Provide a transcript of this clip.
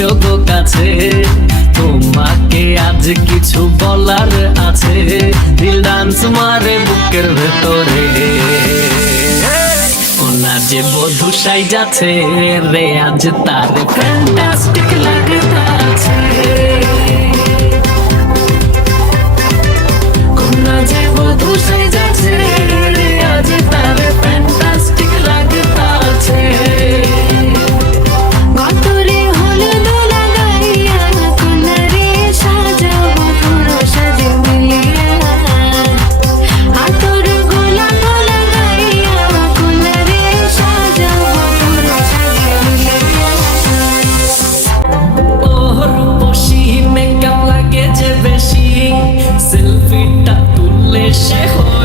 এসো গো কাছে, তোমাকে আজ কিছু বলার আছে, দিল ডান্স মারে বুকের ভেতরে। ওনা যে বধু সাই যাচ্ছে রে, আজ তার ফ্যান্টাস্টিক লাগতাছে। ওনা যে বধু সাই যাচ্ছে রে, আজ তার ফ্যান্টাস্টিক লাগতাছে। গতরে হলুদ লাগাইয়া কোনারে সাজাবো পুরো সাজে মিলিয়া, আতর গোলাপ লাগাইয়া কোনারে সাজাবো পুরো সাজে মিলিয়া। ওর রূপসী মেকআপ লাগে যে বেশি, সেলফিটা তুললে সে হয়